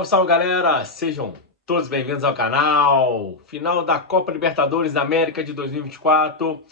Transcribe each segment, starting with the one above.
Salve, salve galera! Sejam todos bem-vindos ao canal. Final da Copa Libertadores da América de 2024.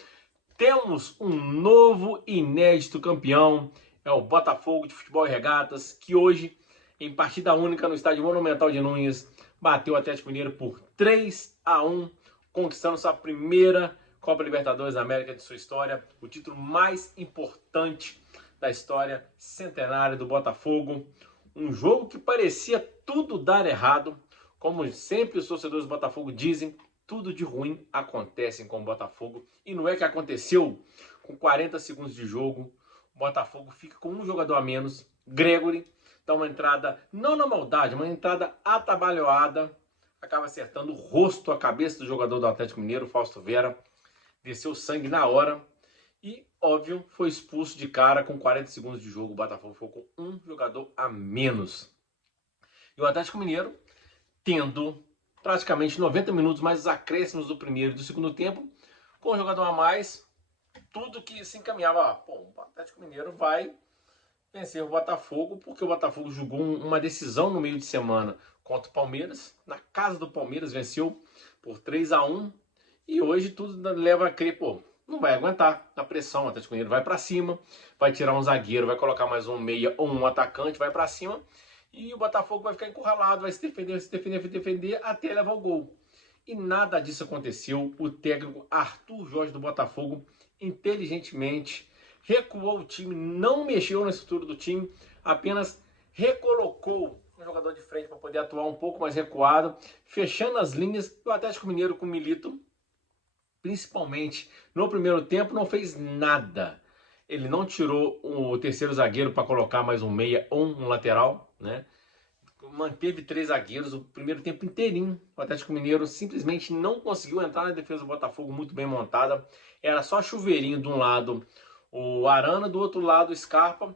Temos um novo inédito campeão. É o Botafogo de Futebol e Regatas, que hoje, em partida única no Estádio Monumental de Nunes, bateu o Atlético Mineiro por 3-1, conquistando sua primeira Copa Libertadores da América de sua história. O título mais importante da história centenária do Botafogo. Um jogo que parecia tudo dar errado. Como sempre os torcedores do Botafogo dizem, tudo de ruim acontece com o Botafogo. E não é que aconteceu. Com 40 segundos de jogo, o Botafogo fica com um jogador a menos. Gregory dá uma entrada, não na maldade, uma entrada atabalhoada. Acaba acertando o rosto, a cabeça do jogador do Atlético Mineiro, Fausto Vera. Desceu sangue na hora. E, óbvio, foi expulso de cara com 40 segundos de jogo. O Botafogo ficou com um jogador a menos. E o Atlético Mineiro, tendo praticamente 90 minutos mais os acréscimos do primeiro e do segundo tempo, com um jogador a mais, tudo que se encaminhava. Pô, o Atlético Mineiro vai vencer o Botafogo, porque o Botafogo jogou uma decisão no meio de semana contra o Palmeiras. Na casa do Palmeiras, venceu por 3-1. E hoje tudo leva a crer, pô, não vai aguentar a pressão. O Atlético Mineiro vai para cima, vai tirar um zagueiro, vai colocar mais um meia ou um atacante, vai para cima. E o Botafogo vai ficar encurralado, vai se defender até levar o gol. E nada disso aconteceu. O técnico Arthur Jorge do Botafogo, inteligentemente, recuou o time, não mexeu na estrutura do time, apenas recolocou um jogador de frente para poder atuar um pouco mais recuado, fechando as linhas. O Atlético Mineiro com o Milito, principalmente no primeiro tempo, não fez nada. Ele não tirou o terceiro zagueiro para colocar mais um meia ou um lateral, né? Manteve 3 zagueiros o primeiro tempo inteirinho. O Atlético Mineiro simplesmente não conseguiu entrar na defesa do Botafogo, muito bem montada. Era só chuveirinho de um lado, o Arana, do outro lado o Scarpa,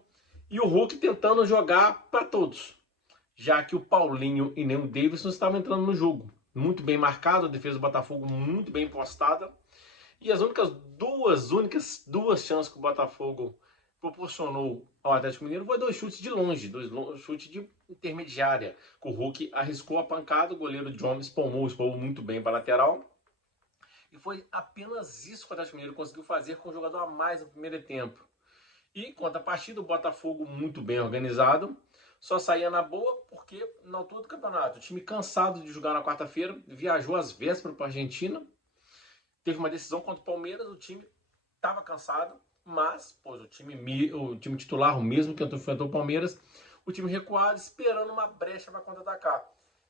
e o Hulk tentando jogar para todos, já que o Paulinho e nem o Davidson estavam entrando no jogo. Muito bem marcado, a defesa do Botafogo muito bem postada. E as únicas duas chances que o Botafogo proporcionou ao Atlético Mineiro foi 2 chutes de longe, 2 chutes de intermediária. O Hulk arriscou a pancada, o goleiro John espalmou muito bem para a lateral. E foi apenas isso que o Atlético Mineiro conseguiu fazer com o jogador a mais no primeiro tempo. E, quanto à partida, o Botafogo muito bem organizado, só saía na boa porque, na altura do campeonato, o time cansado de jogar na quarta-feira, viajou às vésperas para a Argentina, teve uma decisão contra o Palmeiras, o time estava cansado, mas o time titular, o mesmo que enfrentou o Palmeiras, o time recuado, esperando uma brecha para contra-atacar.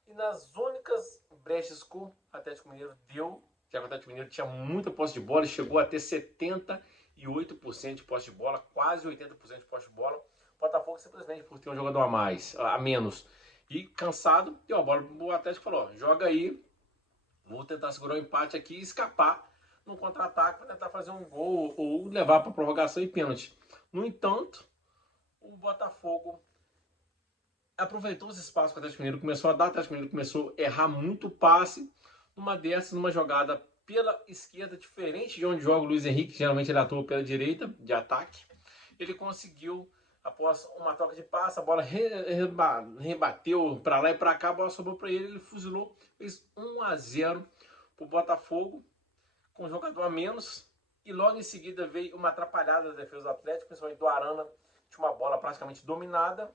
E nas únicas brechas que o Atlético Mineiro deu, que o Atlético Mineiro tinha muita posse de bola, chegou a ter 78% de posse de bola, quase 80% de posse de bola. O Botafogo simplesmente por ter um jogador a menos e cansado, deu a bola pro Atlético e falou: joga aí, vou tentar segurar o empate aqui e escapar no contra-ataque para tentar fazer um gol ou levar para prorrogação e pênalti. No entanto, o Botafogo aproveitou os espaços que o Atlético Mineiro começou a dar. O Atlético Mineiro começou a errar muito passe. Numa jogada pela esquerda, diferente de onde joga o Luiz Henrique, geralmente ele atua pela direita, de ataque. Ele conseguiu, após uma troca de passe, a bola rebateu para lá e para cá, a bola sobrou para ele fuzilou, fez 1-0 para o Botafogo, com um jogador a menos. E logo em seguida veio uma atrapalhada da defesa do Atlético, principalmente do Arana, tinha uma bola praticamente dominada,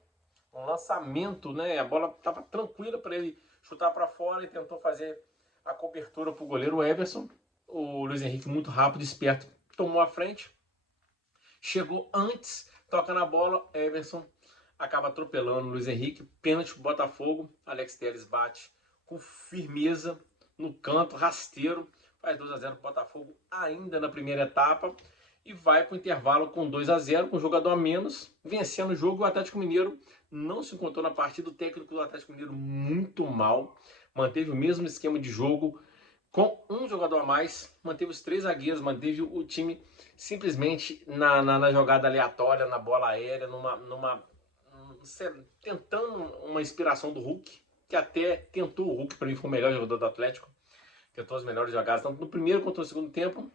um lançamento, né? A bola estava tranquila para ele chutar para fora e tentou fazer a cobertura para o goleiro Everson. O Luiz Henrique, muito rápido e esperto, tomou a frente, chegou antes, toca na bola, Everson acaba atropelando o Luiz Henrique, pênalti para o Botafogo. Alex Telles bate com firmeza no canto, rasteiro, faz 2-0 para o Botafogo ainda na primeira etapa e vai para o intervalo com 2-0, com um jogador a menos, vencendo o jogo. O Atlético Mineiro não se encontrou na partida, o técnico do Atlético Mineiro muito mal, manteve o mesmo esquema de jogo, com um jogador a mais, manteve os 3 zagueiros, manteve o time simplesmente na jogada aleatória, na bola aérea, tentando uma inspiração do Hulk, que até tentou. O Hulk, para mim, foi o melhor jogador do Atlético, tentou as melhores jogadas, tanto no primeiro quanto no segundo tempo.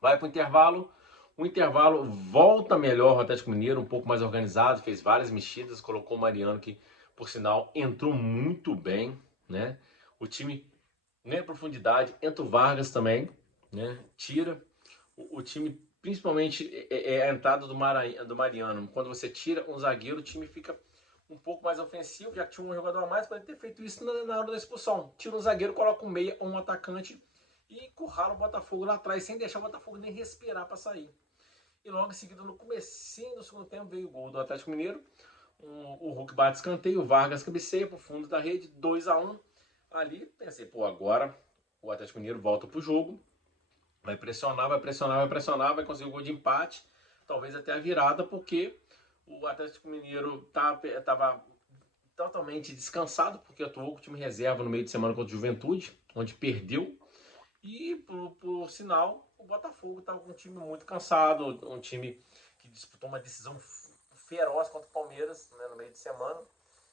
Vai para o intervalo. O intervalo volta melhor o Atlético Mineiro, um pouco mais organizado, fez várias mexidas, colocou o Mariano, que por sinal, entrou muito bem, né? O time ganha profundidade, entra o Vargas também, né? Tira o time, principalmente a entrada do Mariano. Quando você tira um zagueiro, o time fica um pouco mais ofensivo, já que tinha um jogador a mais, pode ter feito isso na hora da expulsão. Tira um zagueiro, coloca um meia ou um atacante e encurrala o Botafogo lá atrás, sem deixar o Botafogo nem respirar para sair. E logo em seguida, no comecinho do segundo tempo, veio o gol do Atlético Mineiro. O Hulk bate escanteio, o Vargas cabeceia pro fundo da rede, 2-1. Ali pensei, pô, agora o Atlético Mineiro volta pro jogo, vai pressionar, vai pressionar, vai pressionar, vai conseguir um gol de empate, talvez até a virada, porque o Atlético Mineiro estava totalmente descansado, porque atuou com o time reserva no meio de semana contra o Juventude, onde perdeu. E, por sinal, o Botafogo estava com um time muito cansado, um time que disputou uma decisão feroz contra o Palmeiras, né, no meio de semana,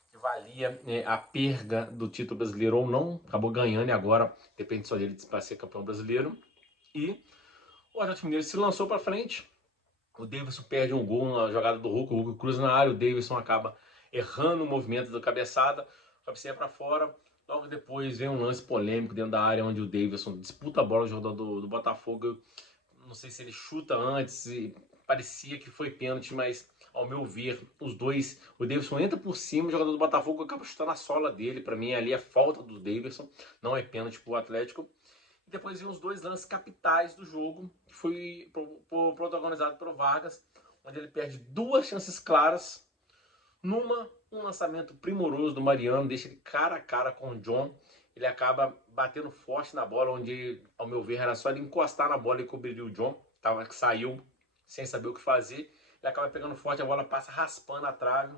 que valia a perda do título brasileiro ou não, acabou ganhando e agora depende só dele para ser campeão brasileiro. E o Atlético Mineiro se lançou para frente, o Davidson perde um gol na jogada do Hulk, o Hulk cruza na área, o Davidson acaba errando o movimento da cabeçada, cabeceia para fora. Logo depois vem um lance polêmico dentro da área, onde o Davidson disputa a bola do jogador do Botafogo. Não sei se ele chuta antes, parecia que foi pênalti, mas ao meu ver, os dois, o Davidson entra por cima, o jogador do Botafogo acaba chutando a sola dele. Para mim, ali é falta do Davidson, não é pênalti pro Atlético. E depois vem os dois lances capitais do jogo, que foi protagonizado pelo Vargas, onde ele perde duas chances claras. Numa, um lançamento primoroso do Mariano, deixa ele cara a cara com o John. Ele acaba batendo forte na bola, onde, ao meu ver, era só ele encostar na bola e cobrir o John, que saiu sem saber o que fazer. Ele acaba pegando forte, a bola passa raspando a trave,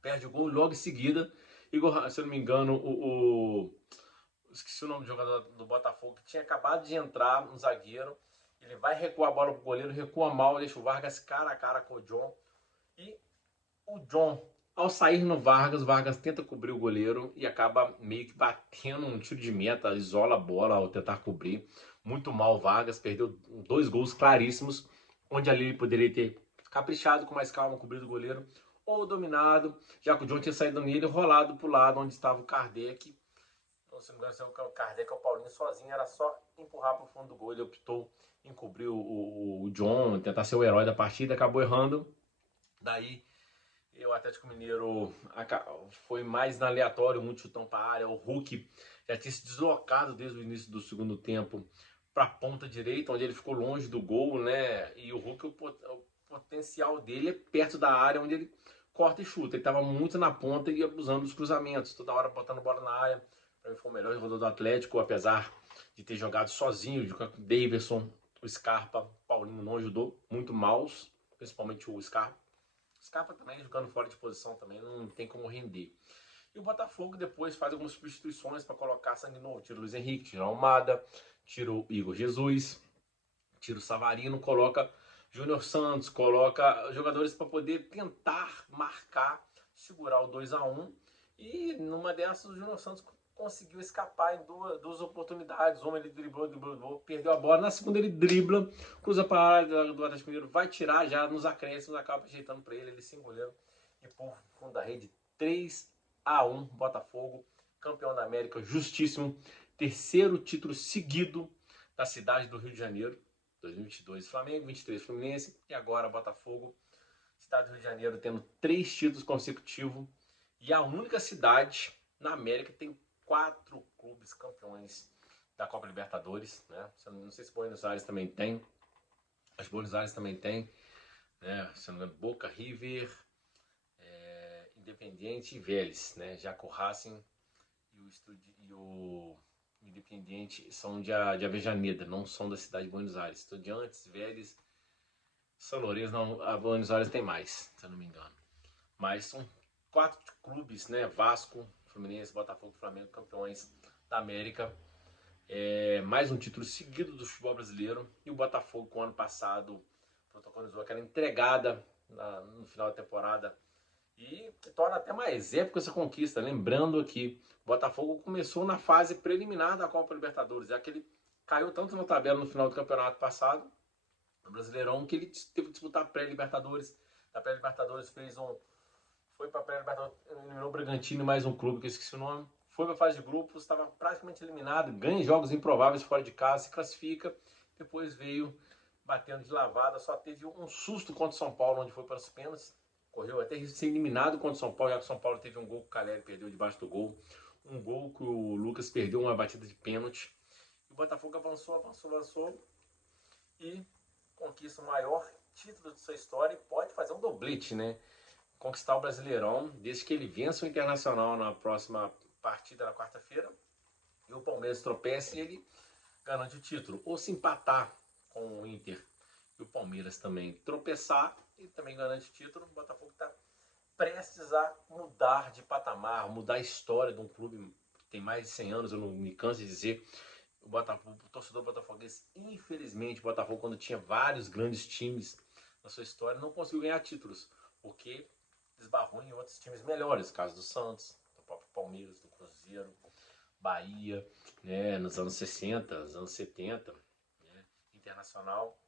perde o gol logo em seguida. Igor, se eu não me engano, esqueci o nome do jogador do Botafogo, que tinha acabado de entrar, um zagueiro. Ele vai recuar a bola pro goleiro, recua mal, deixa o Vargas cara a cara com o John. E o John, ao sair no Vargas, o Vargas tenta cobrir o goleiro e acaba meio que batendo um tiro de meta, isola a bola ao tentar cobrir. Muito mal o Vargas, perdeu dois gols claríssimos, onde ali ele poderia ter caprichado com mais calma, cobrido o goleiro, ou dominado, já que o John tinha saído nele, rolado pro lado onde estava o Kardec. Então, se não me engano, o Kardec ou o Paulinho sozinho, era só empurrar pro fundo do gol. Ele optou em cobrir o John, tentar ser o herói da partida, acabou errando. Daí o Atlético Mineiro foi mais na aleatório, muito chutão para a área. O Hulk já tinha se deslocado desde o início do segundo tempo para a ponta direita, onde ele ficou longe do gol, né? E o Hulk, o potencial dele é perto da área, onde ele corta e chuta. Ele estava muito na ponta e abusando dos cruzamentos, toda hora botando bola na área. Para mim foi o melhor jogador do Atlético, apesar de ter jogado sozinho, com o Davidson, o Scarpa, o Paulinho não ajudou, muito maus, principalmente o Scarpa. Scarpa também jogando fora de posição também, não tem como render. E o Botafogo depois faz algumas substituições para colocar sangue novo. Tira o Luiz Henrique, tira o Almada, tira o Igor Jesus, tira o Savarino, coloca Júnior Santos, coloca jogadores para poder tentar marcar, segurar o 2-1. E numa dessas o Júnior Santos conseguiu escapar em duas oportunidades. Uma ele driblou, perdeu a bola. Na segunda ele dribla, cruza para a área do Atlético Mineiro, vai tirar já nos acréscimos, acaba ajeitando para ele, se engoleram. E por fundo da rede, 3-1, Botafogo, campeão da América, justíssimo. Terceiro título seguido da cidade do Rio de Janeiro. 2022 Flamengo, 23 Fluminense e agora Botafogo. Cidade do Rio de Janeiro tendo 3 títulos consecutivos e a única cidade na América que tem 4 clubes campeões da Copa Libertadores, né? Não sei se Buenos Aires também tem. Acho que Buenos Aires também tem, né? Se não me engano, Boca, River, Independiente e Vélez, né? Já que o Racing e o Independiente são de Avejaneda, não são da cidade de Buenos Aires. Estudiantes, Vélez, São Lourenço, não, a Buenos Aires tem mais, se eu não me engano. Mas são 4 clubes, né? Vasco, Fluminense, Botafogo, Flamengo, campeões da América. Mais um título seguido do futebol brasileiro. E o Botafogo, com o ano passado, protagonizou aquela entregada no final da temporada. E torna até mais épico essa conquista. Lembrando que o Botafogo começou na fase preliminar da Copa Libertadores. É que ele caiu tanto na tabela no final do campeonato passado, no Brasileirão, que ele teve que disputar pré-Libertadores. Da pré-Libertadores foi para a pré-Libertadores, eliminou o Bragantino e mais um clube que eu esqueci o nome. Foi para a fase de grupos, estava praticamente eliminado, ganha jogos improváveis fora de casa, se classifica. Depois veio batendo de lavada, só teve um susto contra o São Paulo, onde foi para os pênaltis. Correu até risco de ser eliminado contra o São Paulo, já que o São Paulo teve um gol que o Caleri perdeu debaixo do gol. Um gol que o Lucas perdeu uma batida de pênalti. O Botafogo avançou e conquista o maior título de sua história e pode fazer um doblete, né? Conquistar o Brasileirão, desde que ele vença o Internacional na próxima partida, na quarta-feira, e o Palmeiras tropece e ele garante o título. Ou se empatar com o Inter e o Palmeiras também tropeçar, ele também garante o título. O Botafogo está prestes a mudar de patamar, mudar a história de um clube que tem mais de 100 anos, eu não me canso de dizer. O Botafogo, o torcedor botafoguense, infelizmente, o Botafogo, quando tinha vários grandes times na sua história, não conseguiu ganhar títulos, porque desbarrou em outros times melhores, caso do Santos, do próprio Palmeiras, do Cruzeiro, Bahia, né, nos anos 60, nos anos 70, né, Internacional.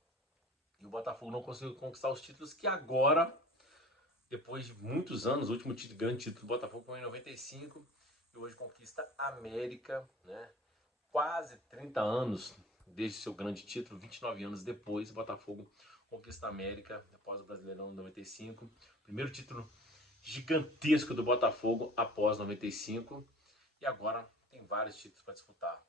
E o Botafogo não conseguiu conquistar os títulos que agora, depois de muitos anos, o último grande título do Botafogo foi em 95, e hoje conquista a América, né? Quase 30 anos desde seu grande título, 29 anos depois, o Botafogo conquista a América, após o Brasileirão de 95. Primeiro título gigantesco do Botafogo após 95. E agora tem vários títulos para disputar.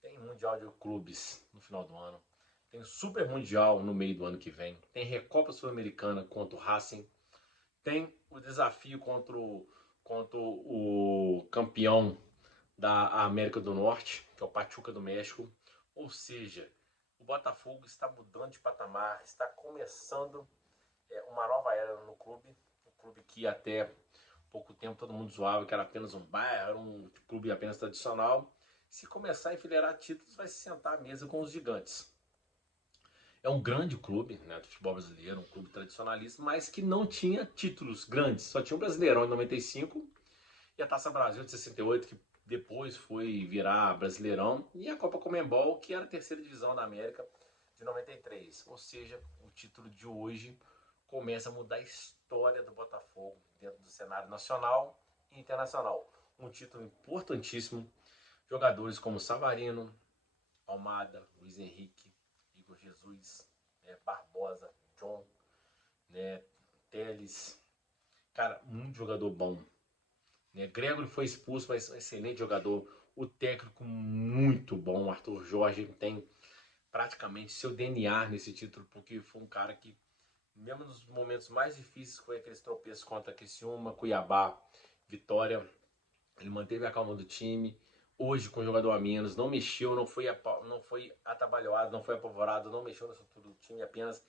Tem Mundial de Clubes no final do ano. Tem Super Mundial no meio do ano que vem. Tem Recopa Sul-Americana contra o Racing. Tem o desafio contra o campeão da América do Norte, que é o Pachuca do México. Ou seja, o Botafogo está mudando de patamar, está começando uma nova era no clube. Um clube que até pouco tempo todo mundo zoava que era apenas um bairro, era um clube apenas tradicional. Se começar a enfileirar títulos, vai se sentar à mesa com os gigantes. É um grande clube, né, do futebol brasileiro, um clube tradicionalista, mas que não tinha títulos grandes. Só tinha o Brasileirão em 95 e a Taça Brasil de 68, que depois foi virar Brasileirão, e a Copa Comembol, que era a terceira divisão da América, de 93. Ou seja, o título de hoje começa a mudar a história do Botafogo dentro do cenário nacional e internacional. Um título importantíssimo. Jogadores como Savarino, Almada, Luiz Henrique, Igor Jesus, Barbosa, John, né, Teles. Cara, muito jogador bom. Né? Gregory foi expulso, mas um excelente jogador. O técnico muito bom, Arthur Jorge, tem praticamente seu DNA nesse título, porque foi um cara que, mesmo nos momentos mais difíceis, foi aqueles tropeços contra Criciúma, Cuiabá, Vitória, ele manteve a calma do time. Hoje, com o jogador a menos, não mexeu, não foi atabalhoado, não foi apavorado, não mexeu na estrutura do time, apenas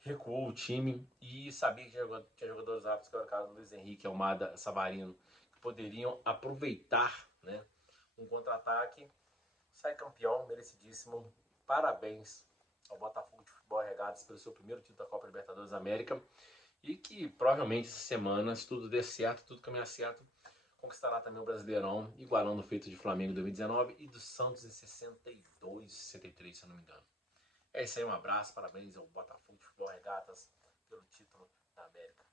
recuou o time e sabia que tinha jogadores rápidos, que era o caso do Luiz Henrique, Almada, Savarino, que poderiam aproveitar, né, um contra-ataque. Sai campeão, merecidíssimo. Parabéns ao Botafogo de Futebol Regatas pelo seu primeiro título da Copa Libertadores da América. E que provavelmente essa semana, se tudo der certo, tudo caminhar certo, conquistará também o Brasileirão, igualando o feito de Flamengo em 2019 e do Santos em 62, 63, se eu não me engano. É isso aí, um abraço, parabéns ao Botafogo de Futebol Regatas pelo título da América.